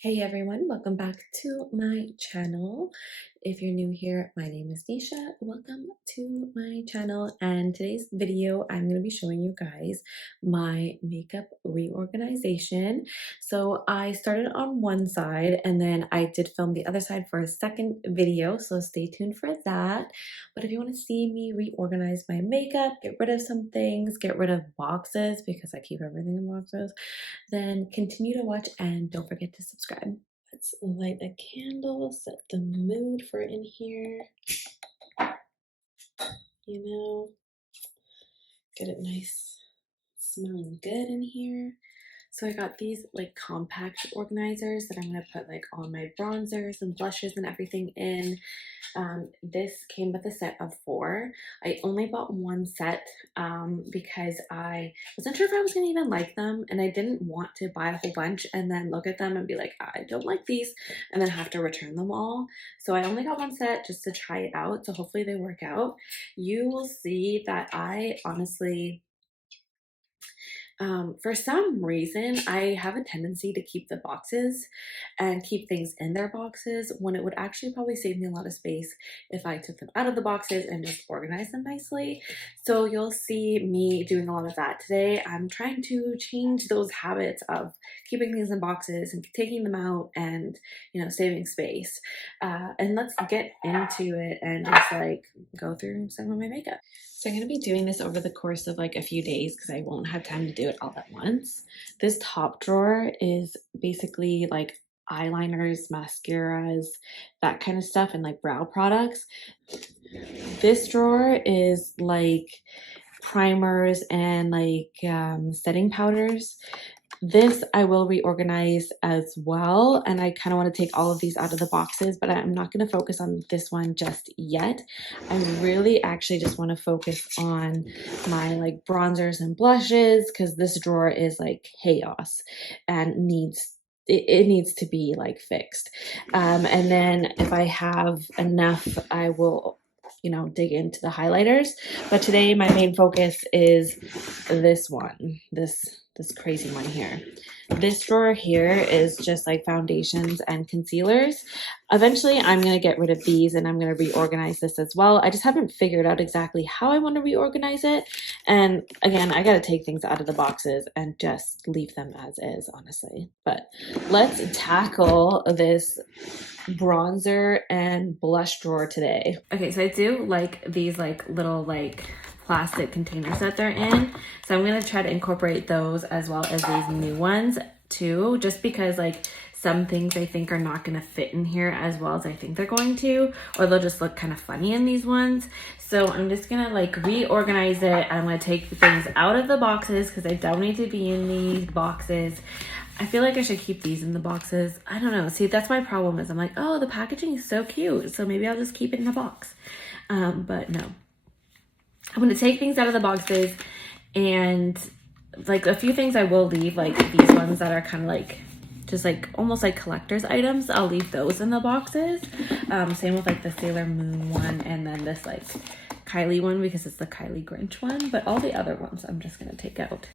Hey everyone, welcome back to my channel. If you're new here, my name is Nisha. Welcome to my channel, and today's video I'm going to be showing you guys my makeup reorganization. So I started on one side and then I did film the other side for a second video, so stay tuned for that. But if you want to see me reorganize my makeup, get rid of some things, get rid of boxes because I keep everything in boxes, then continue to watch and don't forget to subscribe. Let's light a candle, set the mood for in here, get it nice, smelling good in here. So I got these like compact organizers that I'm going to put like all my bronzers and blushes and everything in. This came with a set of 4. I only bought one set because I wasn't sure if I was going to even like them, and I didn't want to buy a whole bunch and then look at them and be like, I don't like these, and then have to return them all. So I only got one set just to try it out, so hopefully they work out. You will see that I honestly, for some reason, I have a tendency to keep the boxes and keep things in their boxes when it would actually probably save me a lot of space if I took them out of the boxes and just organized them nicely. So you'll see me doing a lot of that today. I'm trying to change those habits of keeping things in boxes and taking them out and, saving space. And let's get into it and just like go through some of my makeup. So I'm going to be doing this over the course of like a few days because I won't have time to do it all at once. This top drawer is basically like eyeliners, mascaras, that kind of stuff, and like brow products. This drawer is like primers and like setting powders. This I will reorganize as well, and I kind of want to take all of these out of the boxes, but I'm not going to focus on this one just yet. I really actually just want to focus on my like bronzers and blushes because this drawer is like chaos and it needs to be like fixed. And then if I have enough, I will dig into the highlighters. But today my main focus is this one, this crazy one here. This drawer here is just like foundations and concealers. Eventually I'm going to get rid of these and I'm going to reorganize this as well. I just haven't figured out exactly how I want to reorganize it. And again, I got to take things out of the boxes and just leave them as is, honestly. But let's tackle this bronzer and blush drawer today. Okay, so I do like these like little like plastic containers that they're in, so I'm gonna try to incorporate those as well as these new ones too, just because like some things I think are not gonna fit in here as well as I think they're going to, or they'll just look kind of funny in these ones. So I'm just gonna like reorganize it. I'm gonna take things out of the boxes because I don't need to be in these boxes. I feel like I should keep these in the boxes. I don't know. See, that's my problem is I'm like, oh, the packaging is so cute, so maybe I'll just keep it in a box. But no. I'm going to take things out of the boxes, and like a few things I will leave, like these ones that are kind of like just like almost like collector's items. I'll leave those in the boxes. Same with like the Sailor Moon one, and then this like Kylie one because it's the Kylie Grinch one. But all the other ones I'm just going to take out.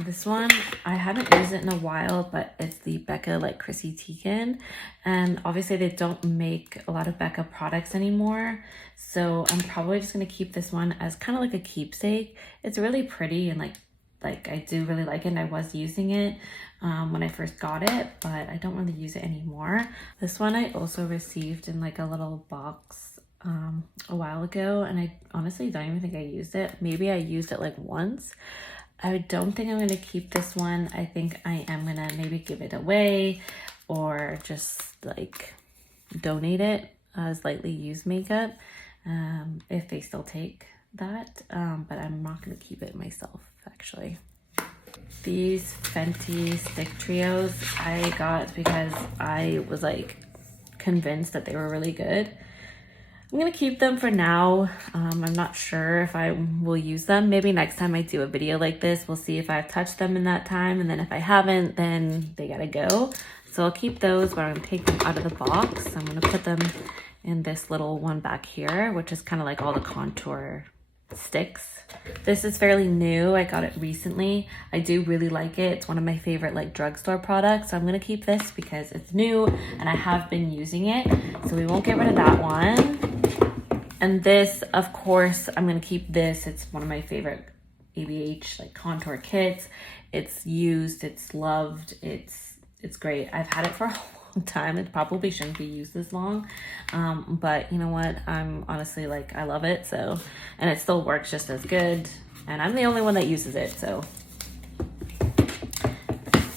This one, I haven't used it in a while, but it's the Becca like Chrissy Teigen. And obviously they don't make a lot of Becca products anymore. So I'm probably just going to keep this one as kind of like a keepsake. It's really pretty and like I do really like it, and I was using it when I first got it, but I don't really use it anymore. This one I also received in like a little box a while ago, and I honestly don't even think I used it. Maybe I used it like once. I don't think I'm going to keep this one. I think I am going to maybe give it away or just like donate it as lightly used makeup if they still take that. But I'm not going to keep it myself, actually. These Fenty stick trios I got because I was like convinced that they were really good. I'm gonna keep them for now. I'm not sure if I will use them. Maybe next time I do a video like this, we'll see if I've touched them in that time, and then if I haven't, then they gotta go. So I'll keep those, but I'm gonna take them out of the box. I'm gonna put them in this little one back here, which is kind of like all the contour sticks. This is fairly new. I got it recently. I do really like it. It's one of my favorite like drugstore products. So I'm gonna keep this because it's new and I have been using it. So we won't get rid of that one. And this, of course, I'm gonna keep this. It's one of my favorite ABH like contour kits. It's used, it's loved, it's great. I've had it for a long time. It probably shouldn't be used this long, but you know what? I'm honestly like, I love it. So, and it still works just as good. And I'm the only one that uses it, so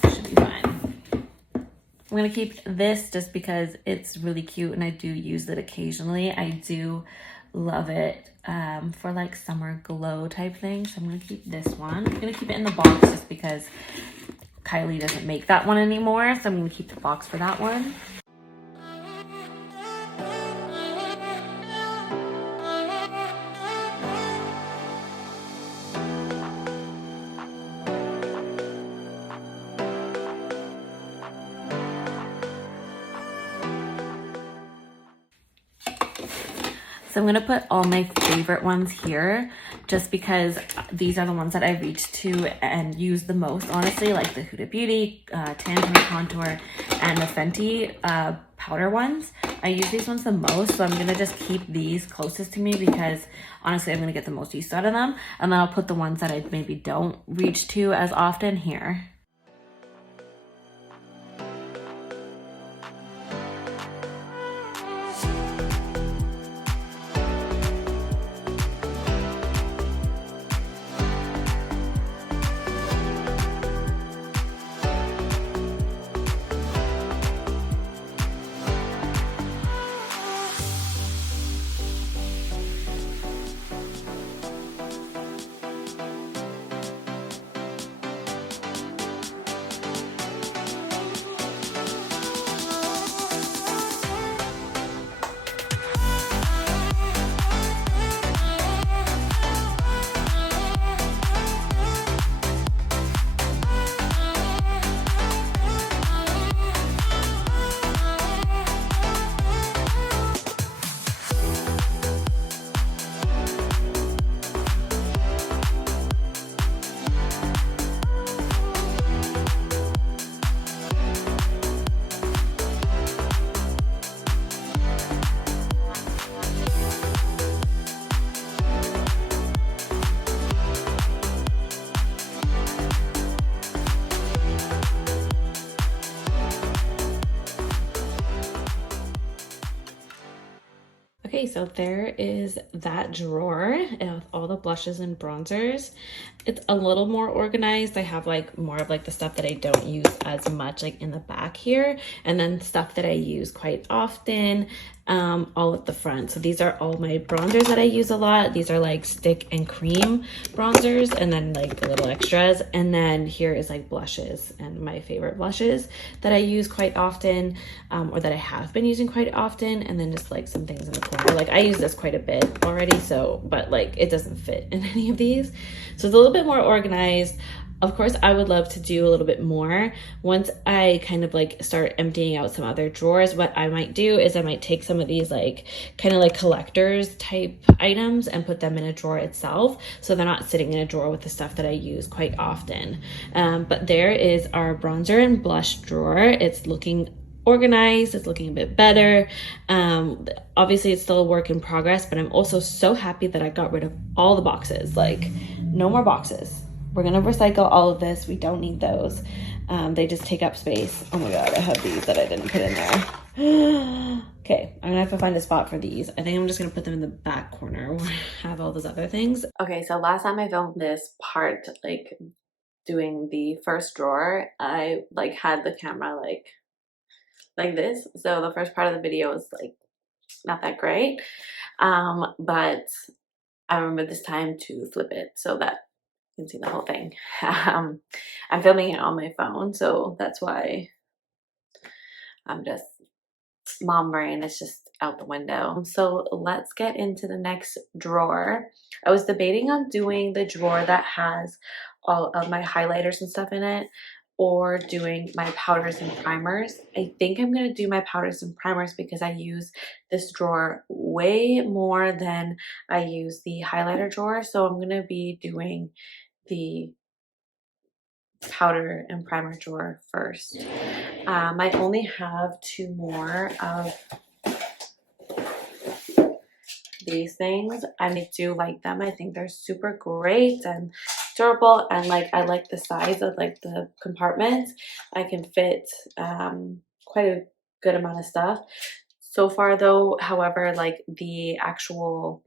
should be fine. I'm gonna keep this just because it's really cute and I do use it occasionally. I do love it for like summer glow type things. So I'm gonna keep this one. I'm gonna keep it in the box just because Kylie doesn't make that one anymore. So I'm gonna keep the box for that one. So I'm gonna put all my favorite ones here just because these are the ones that I reach to and use the most, honestly, like the Huda Beauty, Tan Contour, and the Fenty powder ones. I use these ones the most, so I'm gonna just keep these closest to me because honestly, I'm gonna get the most use out of them. And then I'll put the ones that I maybe don't reach to as often here. Okay, so there is that drawer with all the blushes and bronzers. It's a little more organized. I have like more of like the stuff that I don't use as much like in the back here, and then stuff that I use quite often all at the front. So these are all my bronzers that I use a lot. These are like stick and cream bronzers, and then like the little extras. And then here is like blushes and my favorite blushes that I use quite often, or that I have been using quite often. And then just like some things in the corner. Like I use this quite a bit already, so, but like it doesn't fit in any of these. So it's a little bit more organized. Of course, I would love to do a little bit more. Once I kind of like start emptying out some other drawers, what I might do is I might take some of these like kind of like collectors type items and put them in a drawer itself, so they're not sitting in a drawer with the stuff that I use quite often. But there is our bronzer and blush drawer. It's looking organized, it's looking a bit better. Obviously it's still a work in progress, but I'm also so happy that I got rid of all the boxes. Like no more boxes. We're gonna recycle all of this. We don't need those. They just take up space. Oh my God, I have these that I didn't put in there. Okay, I'm gonna have to find a spot for these. I think I'm just gonna put them in the back corner where I have all those other things. Okay, so last time I filmed this part, like doing the first drawer, I like had the camera like this. So the first part of the video was like not that great. But I remember this time to flip it so that You can see the whole thing. I'm filming it on my phone, so that's why I'm just mom brain is just out the window. So let's get into the next drawer. I was debating on doing the drawer that has all of my highlighters and stuff in it, or doing my powders and primers. I think I'm gonna do my powders and primers because I use this drawer way more than I use the highlighter drawer. So I'm gonna be doing the powder and primer drawer first. I only have 2 more of these things, and I do like them. I think they're super great and durable, and like I like the size of like the compartments. I can fit quite a good amount of stuff. So far though, however, like the actual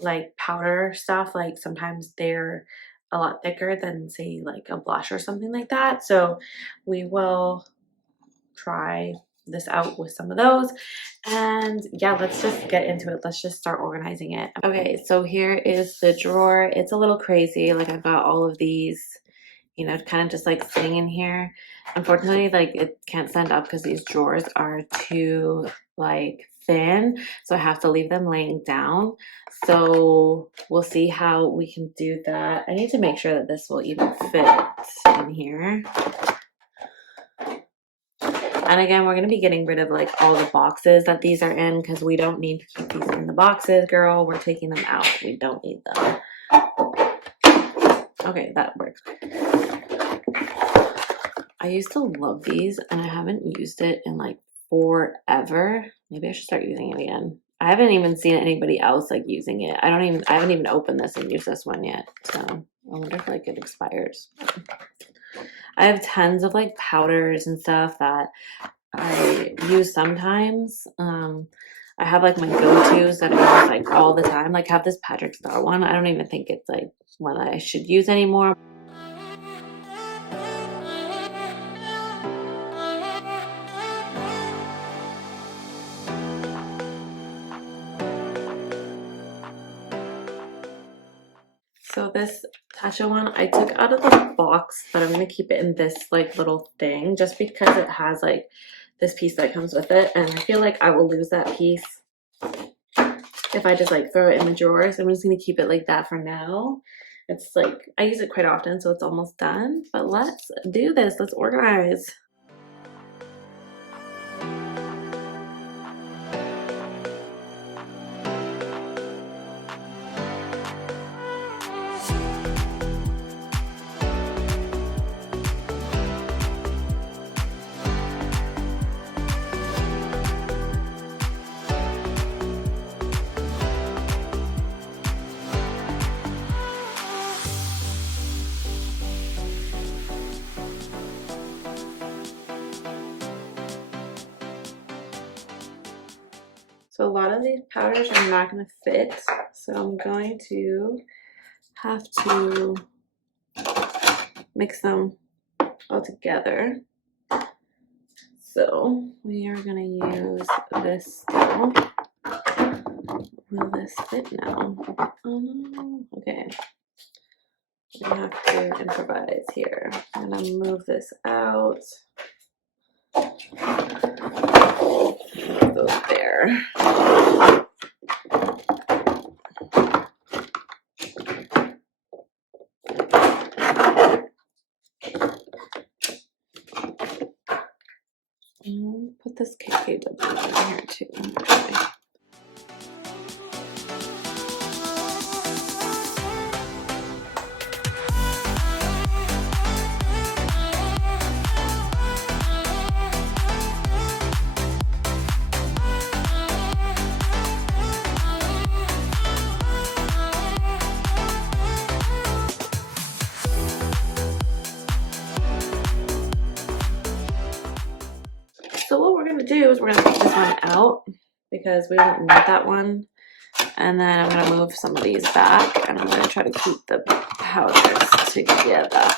like powder stuff, like sometimes they're a lot thicker than say like a blush or something like that. So we will try this out with some of those. And yeah, let's just get into it. Let's just start organizing it. Okay, so here is the drawer. It's a little crazy. Like I've got all of these, you know, kind of just like sitting in here. Unfortunately, like it can't stand up because these drawers are too like thin, so I have to leave them laying down. So we'll see how we can do that. I need to make sure that this will even fit in here. And again, we're going to be getting rid of like all the boxes that these are in because we don't need to keep these in the boxes, girl. We're taking them out. We don't need them. Okay, that works. I used to love these and I haven't used it in like forever. Maybe I should start using it again. I haven't even seen anybody else like using it. I haven't even opened this and used this one yet. So I wonder if like it expires. I have tons of like powders and stuff that I use sometimes. I have like my go-tos that I use like all the time. Like I have this Patrick Star one. I don't even think it's like one I should use anymore. So this Tatcha one I took out of the box, but I'm going to keep it in this like little thing just because it has like this piece that comes with it. And I feel like I will lose that piece if I just like throw it in the drawer. So I'm just going to keep it like that for now. It's like, I use it quite often, so it's almost done. But let's do this. Let's organize. So a lot of these powders are not going to fit, so I'm going to have to mix them all together. So we are going to use this now. Will this fit now? Oh no. Okay. I have to improvise here. I'm going to move this out. Move those there. Put this KKW in here too. Okay. So what we're going to do is we're going to take this one out because we don't need that one. And then I'm going to move some of these back and I'm going to try to keep the powders together.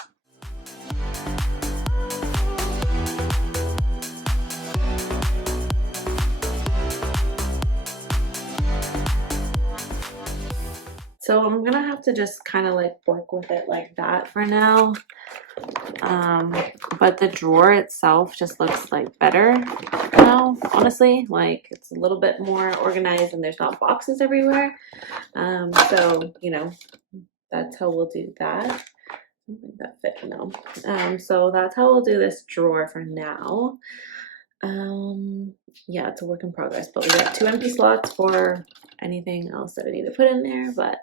So I'm gonna have to just kind of like work with it like that for now. But the drawer itself just looks like better now, honestly. Like it's a little bit more organized and there's not boxes everywhere. So, you know, that's how we'll do that. I don't think that fit, no. So that's how we'll do this drawer for now. Yeah, it's a work in progress, but we got 2 empty slots for anything else that I need to put in there, but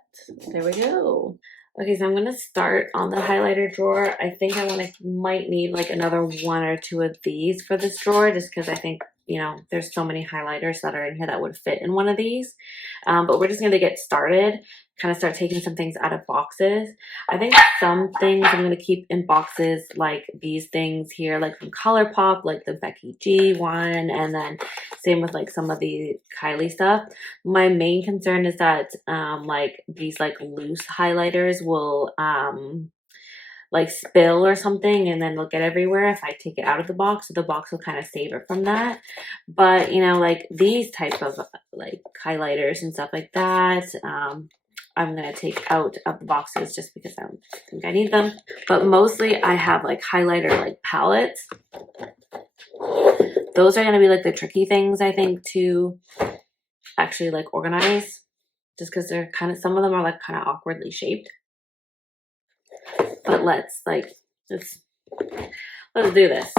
there we go. Okay, so I'm gonna start on the highlighter drawer. I think I might need like another 1 or 2 of these for this drawer, just because I think, you know, there's so many highlighters that are in here that would fit in one of these. But we're just gonna get started, kind of start taking some things out of boxes. I think some things I'm gonna keep in boxes, like these things here, like from ColourPop, like the Becky G one, and then same with like some of the Kylie stuff. My main concern is that like these like loose highlighters will like spill or something, and then they'll get everywhere if I take it out of the box. So the box will kind of save it from that. But you know, like these type of like highlighters and stuff like that, I'm gonna take out of the boxes just because I don't think I need them. But mostly I have like highlighter like palettes. Those are gonna be like the tricky things, I think, to actually like organize, just because they're kind of, some of them are like kind of awkwardly shaped. But let's do this.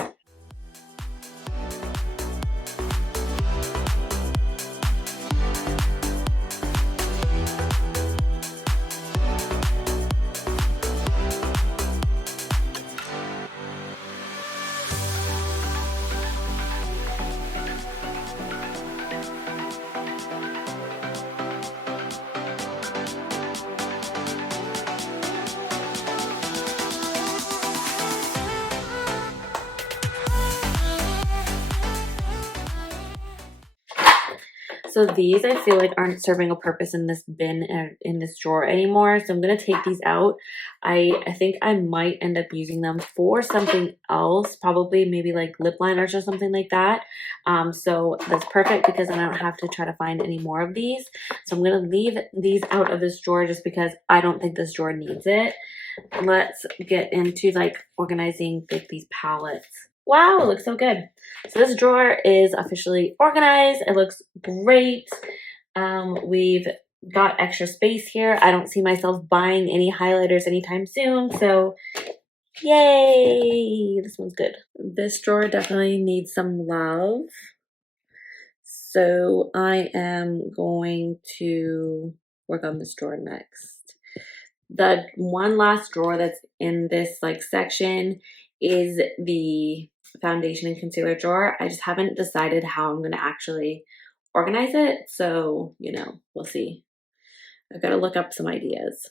So these I feel like aren't serving a purpose in this bin or in this drawer anymore. So I'm going to take these out. I think I might end up using them for something else, probably maybe like lip liners or something like that. So that's perfect because then I don't have to try to find any more of these. So I'm going to leave these out of this drawer just because I don't think this drawer needs it. Let's get into like organizing like these palettes. Wow, it looks so good. So this drawer is officially organized. It looks great. We've got extra space here. I don't see myself buying any highlighters anytime soon, so yay, this one's good. This drawer definitely needs some love. So I am going to work on this drawer next. The one last drawer that's in this like section is the foundation and concealer drawer. I just haven't decided how I'm going to actually organize it. So, you know, we'll see. I've got to look up some ideas.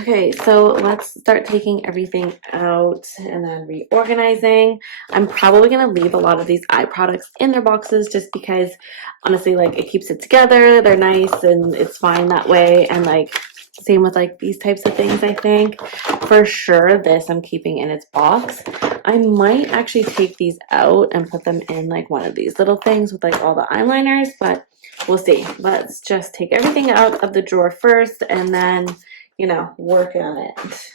Okay, so let's start taking everything out and then reorganizing. I'm probably going to leave a lot of these eye products in their boxes just because honestly, like it keeps it together. They're nice and it's fine that way. And like same with like these types of things, I think. For sure, this I'm keeping in its box. I might actually take these out and put them in like one of these little things with like all the eyeliners, but we'll see. Let's just take everything out of the drawer first and then, you know, work on it.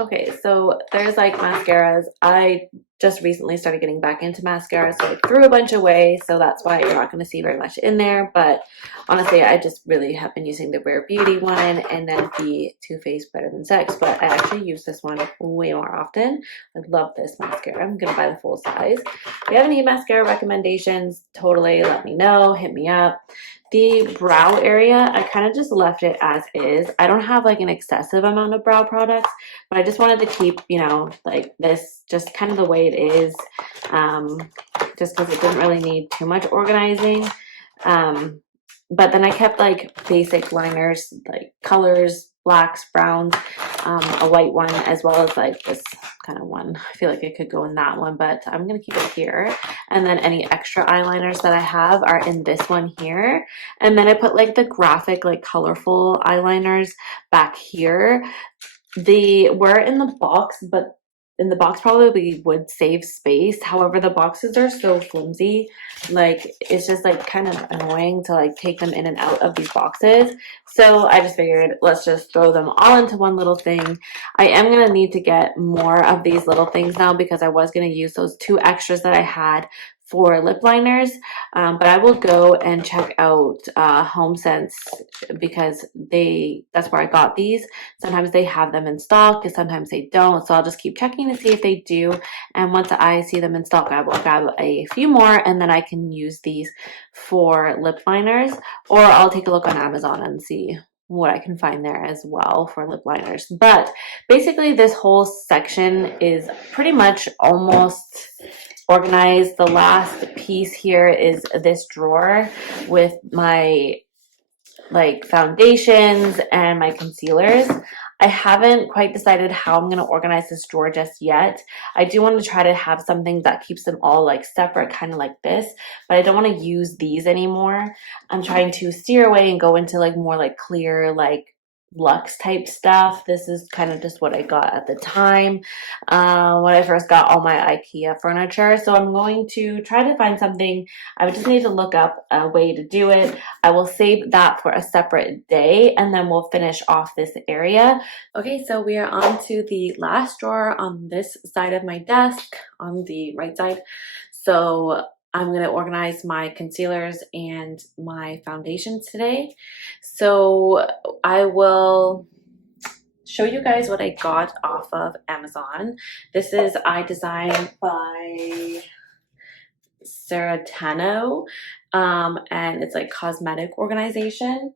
Okay, so there's like mascaras. I just recently started getting back into mascara, so I threw a bunch away, so that's why you're not going to see very much in there. But honestly, I just really have been using the Rare Beauty one and then the Too Faced Better Than Sex, but I actually use this one way more often. I love this mascara. I'm going to buy the full size. If you have any mascara recommendations, totally let me know. Hit me up. The brow area, I kind of just left it as is. I don't have like an excessive amount of brow products, but I just wanted to keep, you know, like this just kind of the way it is, just because it didn't really need too much organizing. But then I kept like basic liners, like colors, blacks, browns, a white one, as well as like this kind of one. I feel like it could go in that one, but I'm going to keep it here. And then any extra eyeliners that I have are in this one here. And then I put like the graphic, like colorful eyeliners back here. They were in the box, but in the box probably would save space. However, the boxes are so flimsy, like it's just like kind of annoying to like take them in and out of these boxes. So I just figured let's just throw them all into one little thing. I am gonna need to get more of these little things now because I was gonna use those 2 extras that I had for lip liners, but I will go and check out HomeSense because that's where I got these. Sometimes they have them in stock and sometimes they don't, so I'll just keep checking to see if they do, and once I see them in stock I will grab a few more and then I can use these for lip liners, or I'll take a look on Amazon and see what I can find there as well for lip liners. But basically this whole section is pretty much almost organized. The last piece here is this drawer with my like foundations and my concealers. I haven't quite decided how I'm going to organize this drawer just yet. I do want to try to have something that keeps them all like separate, kind of like this, but I don't want to use these anymore. I'm trying to steer away and go into like more like clear, like luxe type stuff. This is kind of just what I got at the time when I first got all my IKEA furniture. So I'm going to try to find something. I would just need to look up a way to do it. I will save that for a separate day and then we'll finish off this area. Okay, so we are on to the last drawer on this side of my desk, on the right side. So I'm going to organize my concealers and my foundations today. So I will show you guys what I got off of Amazon. This is iDesign by Sarah Tanno, and it's like Cosmetic Organization.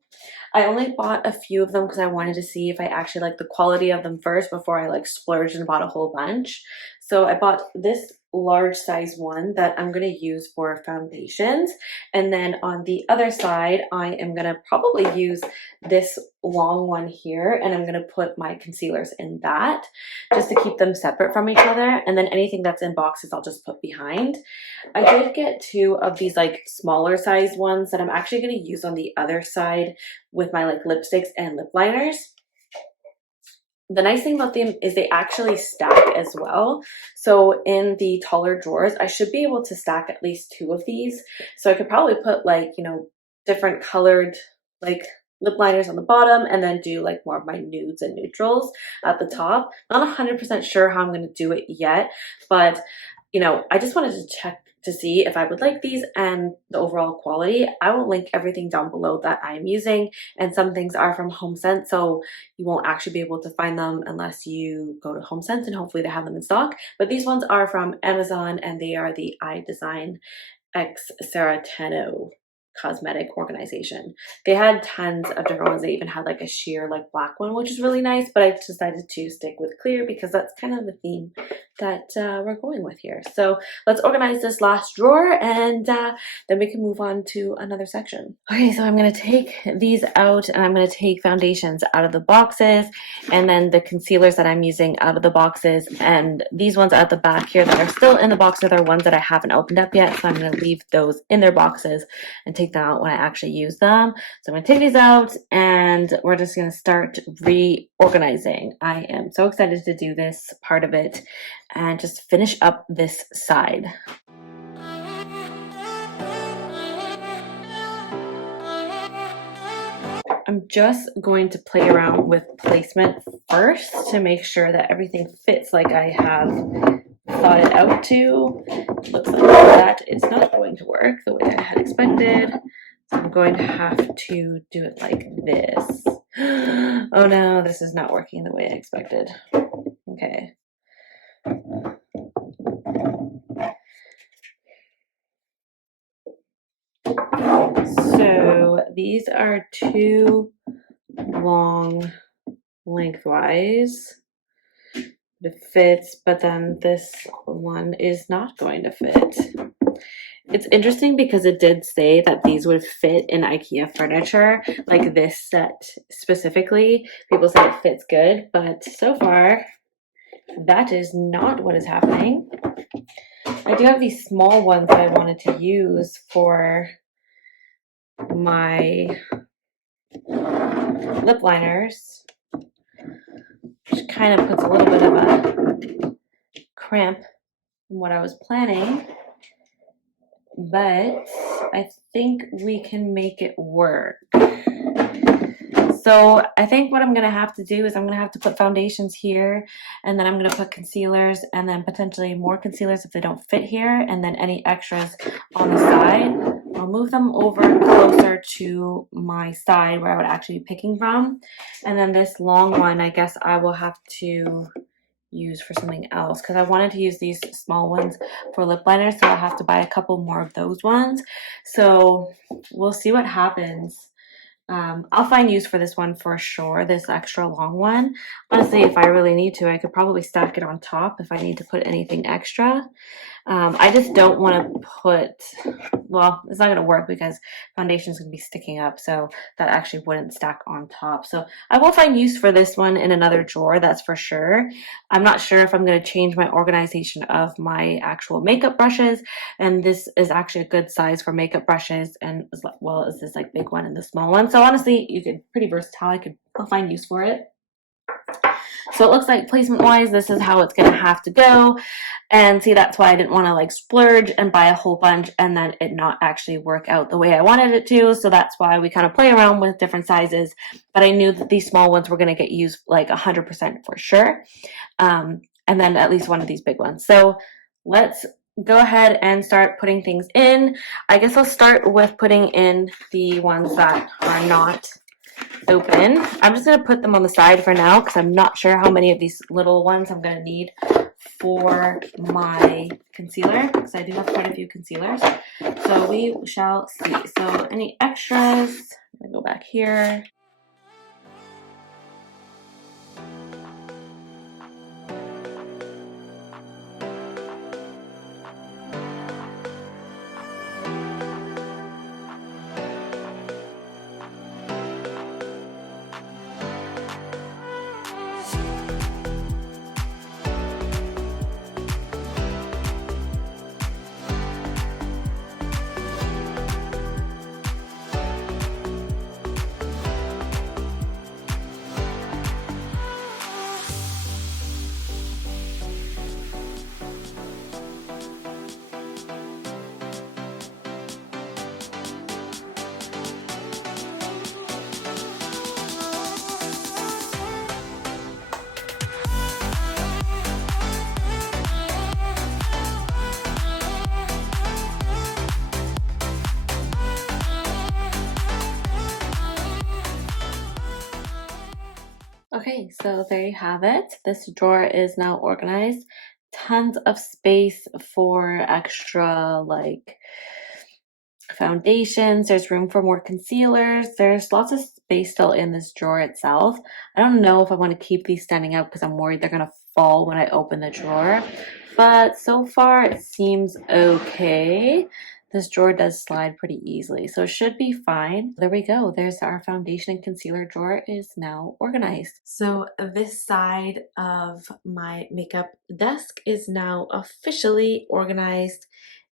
I only bought a few of them because I wanted to see if I actually like the quality of them first before I like splurged and bought a whole bunch. So I bought this large size one that I'm going to use for foundations, and then on the other side I am going to probably use this long one here, and I'm going to put my concealers in that just to keep them separate from each other, and then anything that's in boxes I'll just put behind. I did get 2 of these like smaller size ones that I'm actually going to use on the other side with my like lipsticks and lip liners. The nice thing about them is they actually stack as well. So in the taller drawers, I should be able to stack at least 2 of these. So I could probably put like, you know, different colored like lip liners on the bottom and then do like more of my nudes and neutrals at the top. Not 100% sure how I'm going to do it yet, but you know, I just wanted to check to see if I would like these and the overall quality. I will link everything down below that I'm using, and some things are from HomeSense, so you won't actually be able to find them unless you go to HomeSense, and hopefully they have them in stock. But these ones are from Amazon and they are the iDesign X Sarah Tanno Cosmetic Organization. They had tons of different ones. They even had like a sheer like black one, which is really nice, but I decided to stick with clear because that's kind of the theme that we're going with here. So let's organize this last drawer and then we can move on to another section. Okay, so I'm going to take these out and I'm going to take foundations out of the boxes and then the concealers that I'm using out of the boxes, and these ones at the back here that are still in the boxes are ones that I haven't opened up yet, so I'm going to leave those in their boxes and take them out when I actually use them. So I'm going to take these out and we're just going to start reorganizing. I am so excited to do this part of it and just finish up this side. I'm just going to play around with placement first to make sure that everything fits like I have thought it out to. It looks like that is not going to work the way I had expected. So I'm going to have to do it like this. Oh no, this is not working the way I expected. Okay. So these are too long lengthwise. It fits, but then this one is not going to fit. It's interesting because it did say that these would fit in IKEA furniture, like this set specifically. People say it fits good, but so far that is not what is happening. I do have these small ones that I wanted to use for my lip liners, which kind of puts a little bit of a cramp in what I was planning, but I think we can make it work. So I think what I'm going to have to do is I'm going to have to put foundations here, and then I'm going to put concealers, and then potentially more concealers if they don't fit here, and then any extras on the side. I'll move them over closer to my side where I would actually be picking from. And then this long one, I guess I will have to use for something else because I wanted to use these small ones for lip liners, so I'll have to buy a couple more of those ones. So we'll see what happens. I'll find use for this one for sure, this extra long one. Honestly, if I really need to, I could probably stack it on top if I need to put anything extra. I just don't want to put, well, it's not going to work because foundation is going to be sticking up, so that actually wouldn't stack on top. So I will find use for this one in another drawer, that's for sure. I'm not sure if I'm going to change my organization of my actual makeup brushes, and this is actually a good size for makeup brushes, and as well as this like big one and the small one. So honestly, you could pretty versatile. I'll find use for it. So it looks like placement wise, this is how it's going to have to go. And see, that's why I didn't want to like splurge and buy a whole bunch and then it not actually work out the way I wanted it to. So that's why we kind of play around with different sizes. But I knew that these small ones were going to get used like 100% for sure. And then at least one of these big ones. So let's go ahead and start putting things in. I guess I'll start with putting in the ones that are not open. I'm just going to put them on the side for now because I'm not sure how many of these little ones I'm going to need for my concealer, because I do have quite a few concealers. So we shall see. So any extras, I'm going to go back here. Okay, so there you have it. This drawer is now organized. Tons of space for extra like foundations. There's room for more concealers. There's lots of space still in this drawer itself. I don't know if I want to keep these standing up because I'm worried they're going to fall when I open the drawer. But so far it seems okay. This drawer does slide pretty easily, so it should be fine. There we go. There's our foundation and concealer drawer is now organized. So this side of my makeup desk is now officially organized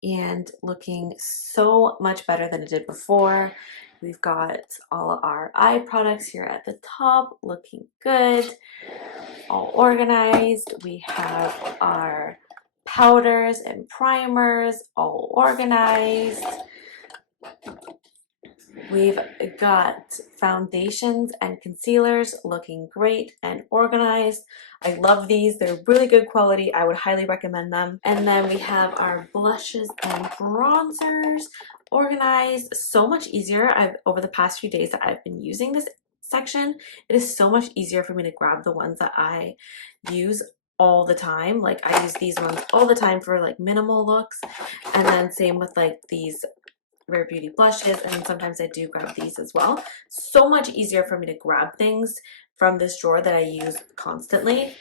and looking so much better than it did before. We've got all our eye products here at the top, looking good, all organized. We have our powders and primers all organized. We've got foundations and concealers looking great and organized. I love these. They're really good quality. I would highly recommend them. And then we have our blushes and bronzers organized. So much easier. Over the past few days that I've been using this section, it is so much easier for me to grab the ones that I use all the time. Like I use these ones all the time for like minimal looks, and then same with like these Rare Beauty blushes, and sometimes I do grab these as well. So much easier for me to grab things from this drawer that I use constantly.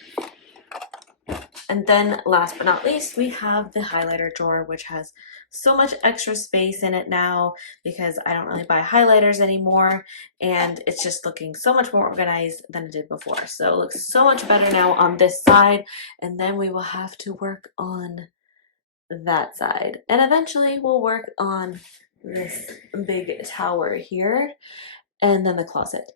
And then last but not least, we have the highlighter drawer, which has so much extra space in it now because I don't really buy highlighters anymore, and it's just looking so much more organized than it did before. So it looks so much better now on this side, and then we will have to work on that side, and eventually we'll work on this big tower here, and then the closet.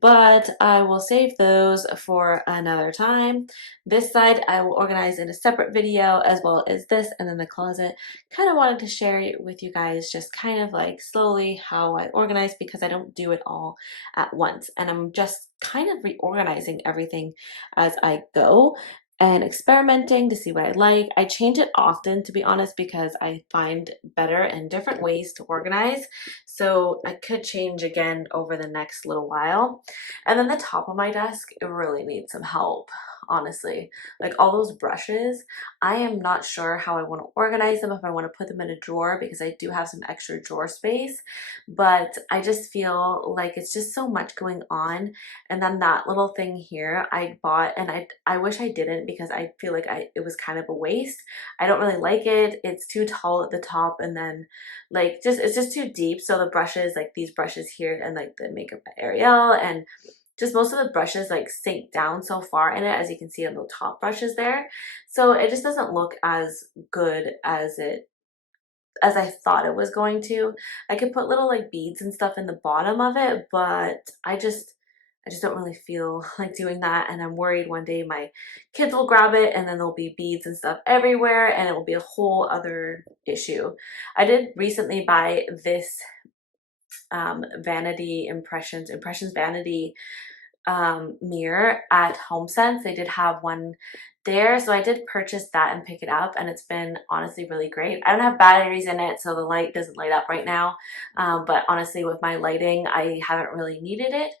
But I will save those for another time. This side I will organize in a separate video, as well as this, and then the closet. Kind of wanted to share it with you guys, just kind of like slowly how I organize, because I don't do it all at once, and I'm just kind of reorganizing everything as I go and experimenting to see what I like. I change it often, to be honest, because I find better and different ways to organize. So I could change again over the next little while. And then the top of my desk, it really needs some help, honestly. Like all those brushes, I am not sure how I want to organize them, if I want to put them in a drawer, because I do have some extra drawer space, but I just feel like it's just so much going on. And then that little thing here I bought, and I wish I didn't, because I feel like it was kind of a waste. I don't really like it. It's too tall at the top, and then like it's just too deep. So the brushes, like these brushes here, and like the makeup Ariel, and just most of the brushes like sink down so far in it, as you can see on the top brushes there. So it just doesn't look as good as I thought it was going to. I could put little like beads and stuff in the bottom of it, but I just don't really feel like doing that, and I'm worried one day my kids will grab it and then there'll be beads and stuff everywhere, and it will be a whole other issue. I did recently buy this vanity impressions vanity mirror at HomeSense. They did have one there, so I did purchase that and pick it up, and it's been honestly really great. I don't have batteries in it, so the light doesn't light up right now, but honestly with my lighting I haven't really needed it,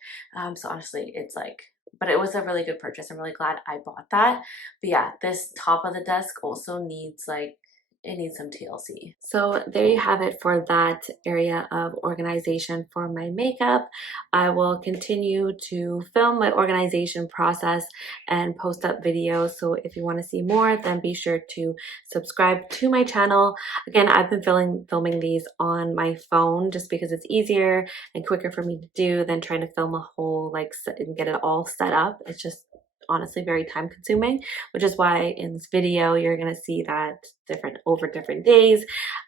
so honestly it's like, but it was a really good purchase. I'm really glad I bought that. But yeah, this top of the desk also needs like, it needs some TLC. So there you have it for that area of organization for my makeup. I will continue to film my organization process and post up videos. So if you want to see more, then be sure to subscribe to my channel. Again, I've been filming these on my phone just because it's easier and quicker for me to do than trying to film a whole like and get it all set up. It's just honestly very time consuming, which is why in this video you're gonna see that over different days.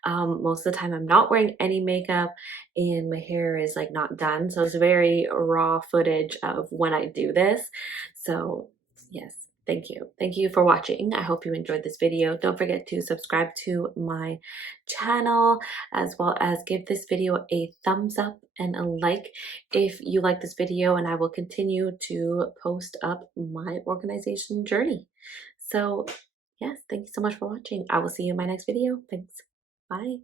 Most of the time I'm not wearing any makeup and my hair is like not done, so it's very raw footage of when I do this. So yes, thank you for watching. I hope you enjoyed this video. Don't forget to subscribe to my channel, as well as give this video a thumbs up and a like if you like this video, and I will continue to post up my organization journey. So yes, thank you so much for watching. I will see you in my next video. Thanks. Bye.